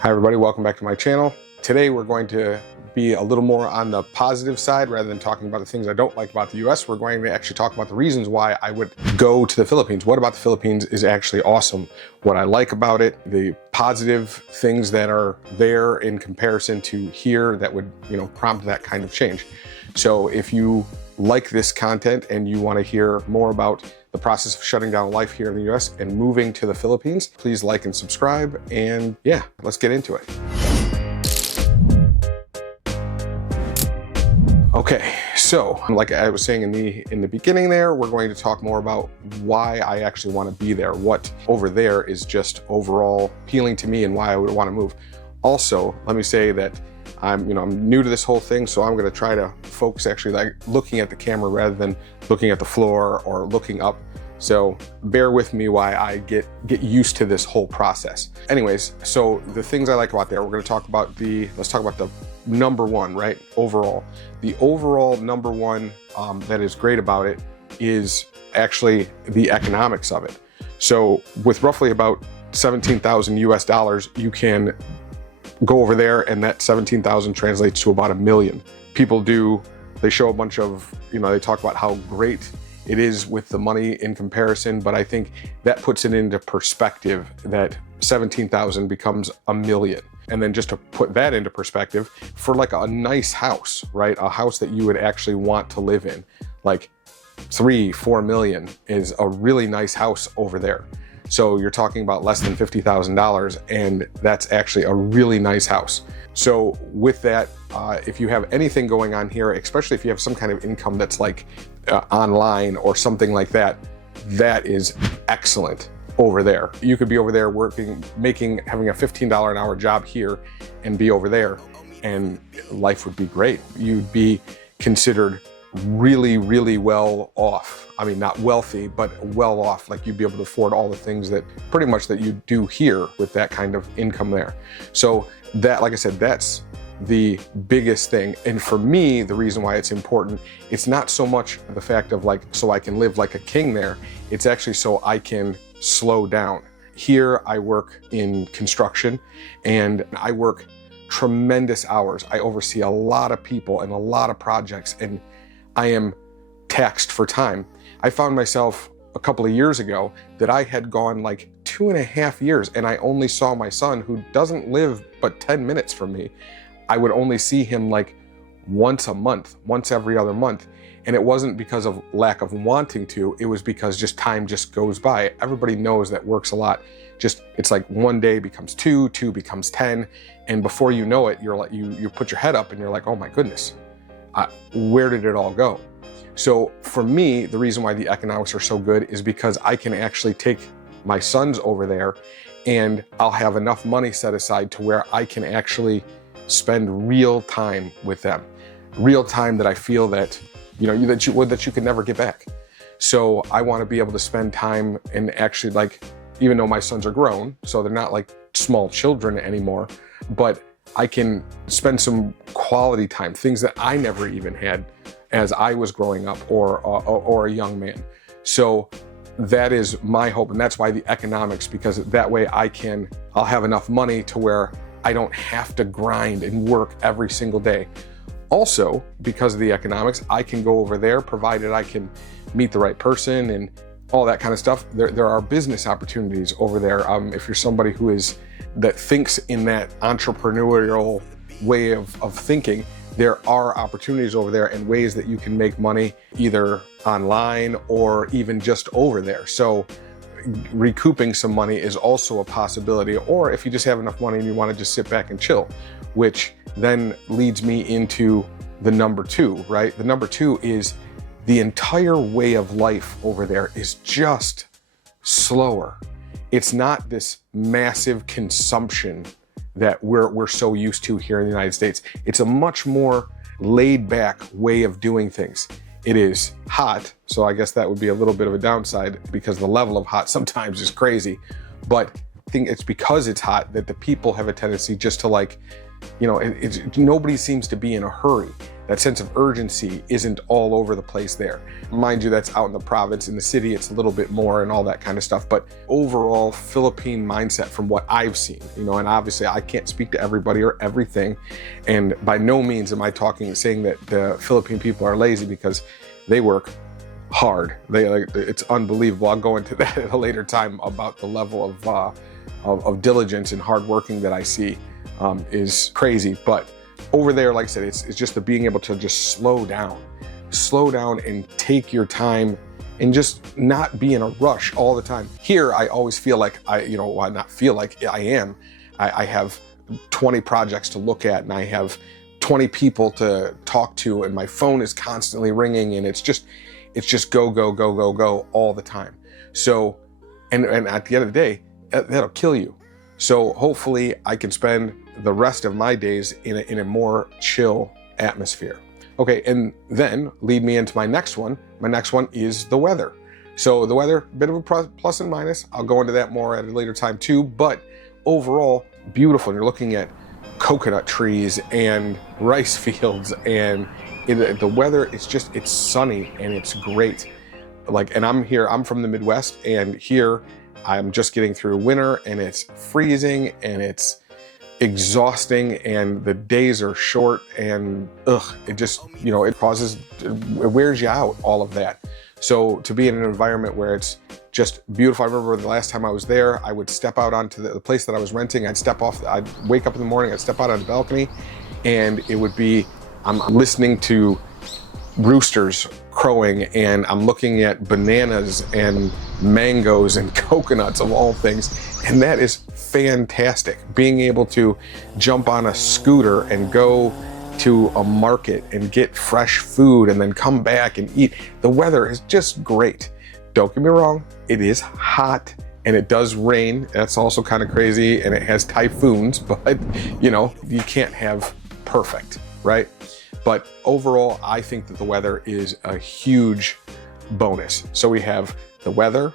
Hi everybody, welcome back to my channel. Today we're going to be a little more on the positive side rather than talking about the things I don't like about the US. We're going to actually talk about the reasons why I would go to the Philippines. What about the Philippines is actually awesome? What I like about it, the positive things that are there in comparison to here that would, prompt that kind of change. So if you like this content and you want to hear more about the process of shutting down life here in the US and moving to the Philippines, please like and subscribe. And yeah, let's get into it. Okay, so like I was saying in the beginning there, we're going to talk more about why I actually want to be there. What over there is just overall appealing to me and why I would want to move. Also, let me say that I'm new to this whole thing, so I'm going to try to focus actually like looking at the camera rather than looking at the floor or looking up. So bear with me while I get used to this whole process. Anyways, so the things I like about there, we're going to talk about let's talk about the number one, right? Overall, the overall number one that is great about it is actually the economics of it. So with roughly about 17,000 US dollars, you can go over there and that 17,000 translates to about $1 million. They show a bunch of, they talk about how great it is with the money in comparison, but I think that puts it into perspective that 17,000 becomes $1 million. And then just to put that into perspective, for like a nice house, right? A house that you would actually want to live in, like 3-4 million is a really nice house over there. So you're talking about less than $50,000, and that's actually a really nice house. So with that, if you have anything going on here, especially if you have some kind of income that's like online or something like that, that is excellent over there. You could be over there having a $15 an hour job here and be over there, and life would be great. You'd be considered really, really well off. I mean, not wealthy, but well off. Like you'd be able to afford all the things that pretty much that you do here with that kind of income there. So that, like I said, that's the biggest thing. And for me, the reason why it's important, it's not so much the fact of like, so I can live like a king there. It's actually so I can slow down. Here, I work in construction and I work tremendous hours. I oversee a lot of people and a lot of projects, and I am taxed for time. I found myself a couple of years ago that I had gone like 2.5 years and I only saw my son, who doesn't live but 10 minutes from me. I would only see him like once a month, once every other month. And it wasn't because of lack of wanting to, it was because just time just goes by. Everybody knows that works a lot. It's like one day becomes 2 becomes 10. And before you know it, you're like, you put your head up and you're like, oh my goodness, where did it all go? So for me, the reason why the economics are so good is because I can actually take my sons over there and I'll have enough money set aside to where I can actually spend real time with them. Real time that I feel that, that you can never get back. So I want to be able to spend time and actually, like, even though my sons are grown, so they're not like small children anymore, but I can spend some quality time, things that I never even had as I was growing up or a young man. So that is my hope, and that's why the economics, because that way I'll have enough money to where I don't have to grind and work every single day. Also, because of the economics, I can go over there, provided I can meet the right person and all that kind of stuff. There are business opportunities over there. If you're somebody that thinks in that entrepreneurial way of thinking, there are opportunities over there and ways that you can make money either online or even just over there. So recouping some money is also a possibility. Or if you just have enough money and you want to just sit back and chill, which then leads me into the number two, right? The number two is the entire way of life over there is just slower. It's not this massive consumption that we're so used to here in the United States. It's a much more laid back way of doing things. It is hot, so I guess that would be a little bit of a downside because the level of hot sometimes is crazy. But I think it's because it's hot that the people have a tendency just to like, nobody seems to be in a hurry. that sense of urgency isn't all over the place there. Mind you, that's out in the province. In the city, it's a little bit more and all that kind of stuff. But overall, Philippine mindset from what I've seen, and obviously I can't speak to everybody or everything. And by no means am I saying that the Philippine people are lazy, because they work hard. It's unbelievable. I'll go into that at a later time about the level of diligence and hard working that I see is crazy. But over there, like I said, it's just the being able to just slow down and take your time and just not be in a rush all the time. Here, I always feel like I have 20 projects to look at, and I have 20 people to talk to, and my phone is constantly ringing, and it's just go, go, go, go, go all the time. So, and at the end of the day, that'll kill you. So hopefully I can spend the rest of my days in a more chill atmosphere. Okay, and then lead me into my next one. My next one is the weather. So the weather, bit of a plus and minus. I'll go into that more at a later time too, but overall, beautiful. You're looking at coconut trees and rice fields, and the weather is it's sunny and it's great. And I'm from the Midwest, and here I'm just getting through winter, and it's freezing and it's exhausting, and the days are short, and it wears you out, all of that. So to be in an environment where it's just beautiful. I remember the last time I was there, I would step out onto the place that I was renting. I'd wake up in the morning, I'd step out on the balcony, and it would be, I'm listening to roosters crowing, and I'm looking at bananas and mangoes and coconuts, of all things, and that is fantastic. Being able to jump on a scooter and go to a market and get fresh food and then come back and eat. The weather is just great. Don't get me wrong, it is hot and it does rain. That's also kind of crazy, and it has typhoons, but you can't have perfect, right? But overall, I think that the weather is a huge bonus. So we have the weather,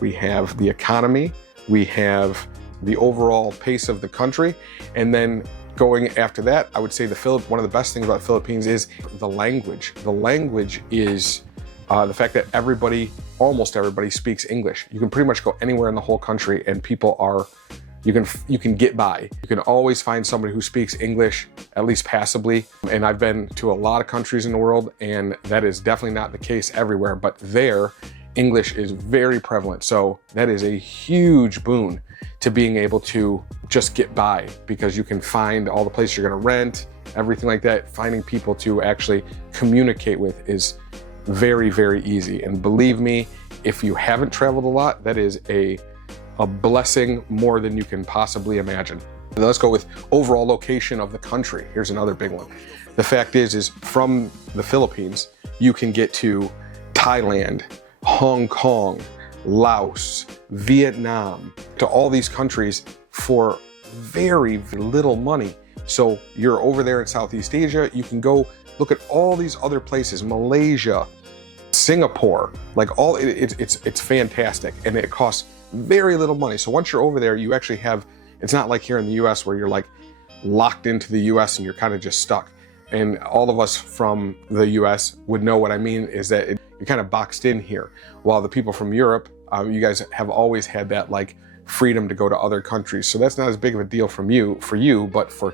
we have the economy, we have the overall pace of the country, and then going after that, I would say one of the best things about the Philippines is the language. The language is the fact that almost everybody speaks English. You can pretty much go anywhere in the whole country, and you can get by. You can always find somebody who speaks English, at least passably. And I've been to a lot of countries in the world, and that is definitely not the case everywhere, but there, English is very prevalent. So that is a huge boon to being able to just get by, because you can find all the places you're gonna rent, everything like that. Finding people to actually communicate with is very, very easy. And believe me, if you haven't traveled a lot, that is a blessing more than you can possibly imagine. And let's go with overall location of the country. Here's another big one. The fact is from the Philippines, you can get to Thailand, Hong Kong, Laos, Vietnam, to all these countries for very little money. So you're over there in Southeast Asia, you can go look at all these other places, Malaysia, Singapore, it's fantastic, and it costs very little money. So once you're over there, you actually it's not like here in the US where you're locked into the US and you're kind of just stuck. And all of us from the US would know what I mean, is that you're kind of boxed in here. While the people from Europe, you guys have always had that freedom to go to other countries. So that's not as big of a deal for you, but for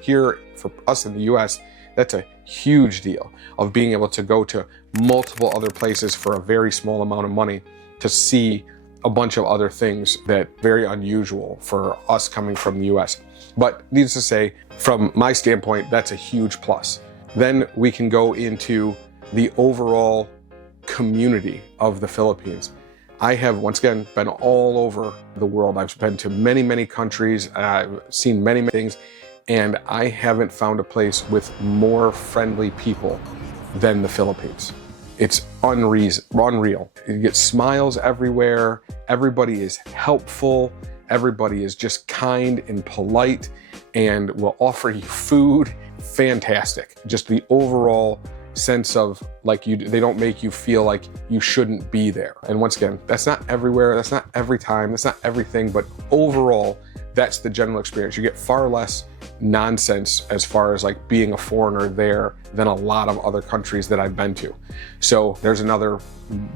us in the US, that's a huge deal of being able to go to multiple other places for a very small amount of money to see a bunch of other things that very unusual for us coming from the US. But needless to say, from my standpoint, that's a huge plus. Then we can go into the overall community of the Philippines. I have, once again, been all over the world. I've been to many, many countries. I've seen many, many things, and I haven't found a place with more friendly people than the Philippines. It's unreal. You get smiles everywhere. Everybody is helpful. Everybody is just kind and polite and will offer you food. Fantastic. Just the overall sense of they don't make you feel like you shouldn't be there. And once again, that's not everywhere. That's not every time. That's not everything. But overall, that's the general experience. You get far less nonsense as far as like being a foreigner there than a lot of other countries that I've been to. So there's another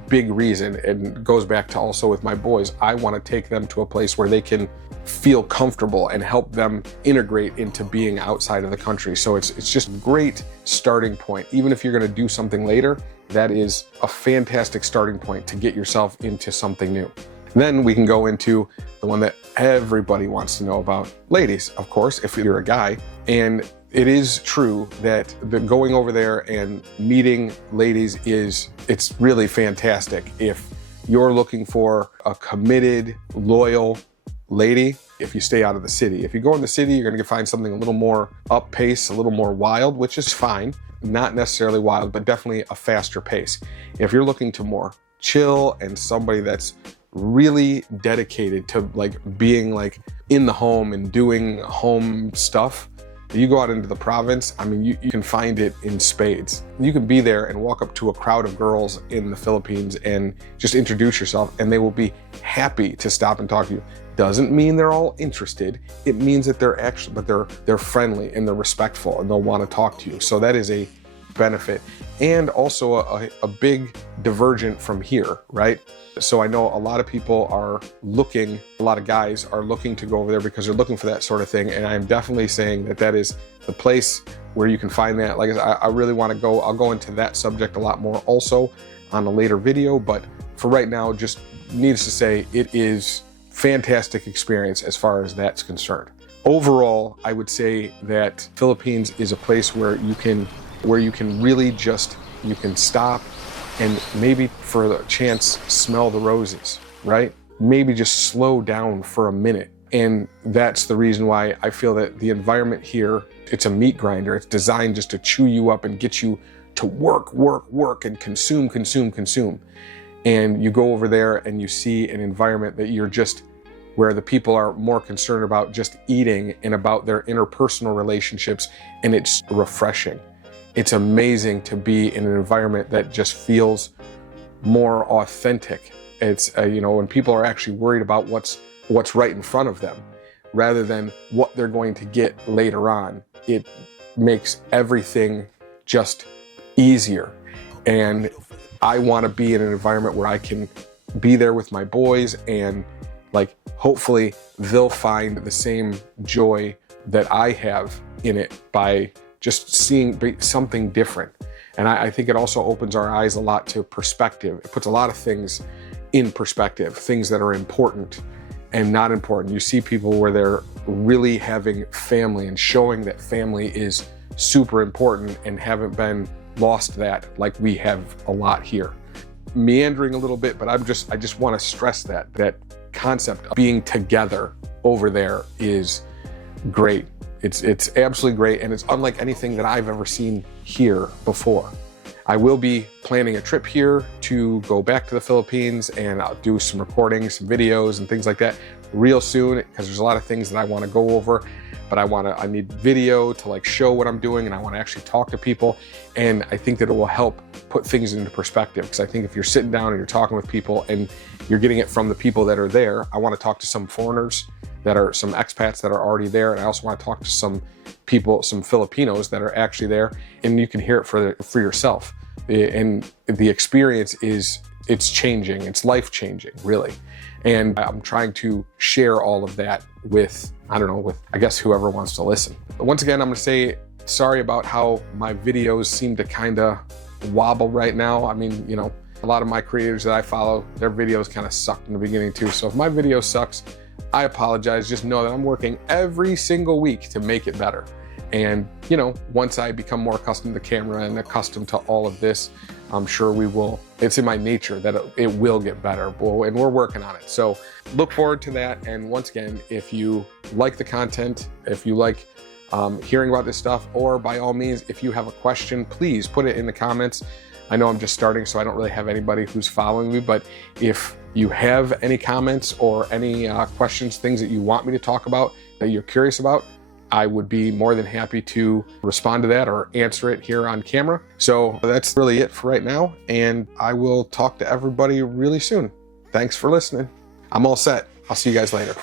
big reason, and goes back to also with my boys, I want to take them to a place where they can feel comfortable and help them integrate into being outside of the country. So it's just a great starting point. Even if you're going to do something later, that is a fantastic starting point to get yourself into something new. Then we can go into the one that everybody wants to know about. Ladies, of course, if you're a guy. And it is true that going over there and meeting ladies it's really fantastic. If you're looking for a committed, loyal lady, if you stay out of the city. If you go in the city, you're gonna find something a little more up pace, a little more wild, which is fine. Not necessarily wild, but definitely a faster pace. If you're looking to more chill and somebody that's really dedicated to like being like in the home and doing home stuff, you go out into the province, I mean, you can find it in spades. You can be there and walk up to a crowd of girls in the Philippines and just introduce yourself, and they will be happy to stop and talk to you. Doesn't mean they're all interested. It means that they're actually, but they're friendly and they're respectful and they'll want to talk to you. So that is a benefit, and also a big divergent from here, right? So I know a lot of people are looking, a lot of guys are looking to go over there because they're looking for that sort of thing. And I'm definitely saying that that is the place where you can find that. Like I said, I really want to go, I'll go into that subject a lot more also on a later video. But for right now, just needless to say, it is fantastic experience as far as that's concerned. Overall, I would say that Philippines is a place where you can really just, you can stop and maybe for the chance smell the roses, right? Maybe just slow down for a minute. And that's the reason why I feel that the environment here, it's a meat grinder. It's designed just to chew you up and get you to work, work, work, and consume, consume, consume. And you go over there and you see an environment that you're just, where the people are more concerned about just eating and about their interpersonal relationships, and it's refreshing. It's amazing to be in an environment that just feels more authentic. It's, you know, when people are actually worried about what's right in front of them, rather than what they're going to get later on, it makes everything just easier. And I want to be in an environment where I can be there with my boys, and like, hopefully they'll find the same joy that I have in it by just seeing something different. And I think it also opens our eyes a lot to perspective. It puts a lot of things in perspective, things that are important and not important. You see people where they're really having family and showing that family is super important and haven't been lost that like we have a lot here. Meandering a little bit, but I just want to stress that concept of being together over there is great. It's absolutely great, and it's unlike anything that I've ever seen here before. I will be planning a trip here to go back to the Philippines, and I'll do some recording, some videos and things like that real soon, because there's a lot of things that I want to go over, but I need video to like show what I'm doing, and I want to actually talk to people. And I think that it will help put things into perspective, because I think if you're sitting down and you're talking with people and you're getting it from the people that are there, I want to talk to some foreigners that are some expats that are already there. And I also want to talk to some people, some Filipinos that are actually there, and you can hear it for yourself. And the experience it's changing, it's life-changing, really. And I'm trying to share all of that with, I guess whoever wants to listen. But once again, I'm gonna say sorry about how my videos seem to kind of wobble right now. I mean, you know, a lot of my creators that I follow, their videos kind of sucked in the beginning too. So if my video sucks, I apologize. Just know that I'm working every single week to make it better. And, you know, once I become more accustomed to the camera and accustomed to all of this, I'm sure we will. It's in my nature that it will get better, and we're working on it. So look forward to that. And once again, if you like the content, if you like hearing about this stuff, or by all means, if you have a question, please put it in the comments. I know I'm just starting, so I don't really have anybody who's following me, but if you have any comments or any questions, things that you want me to talk about, that you're curious about, I would be more than happy to respond to that or answer it here on camera. So that's really it for right now, and I will talk to everybody really soon. Thanks for listening. I'm all set. I'll see you guys later.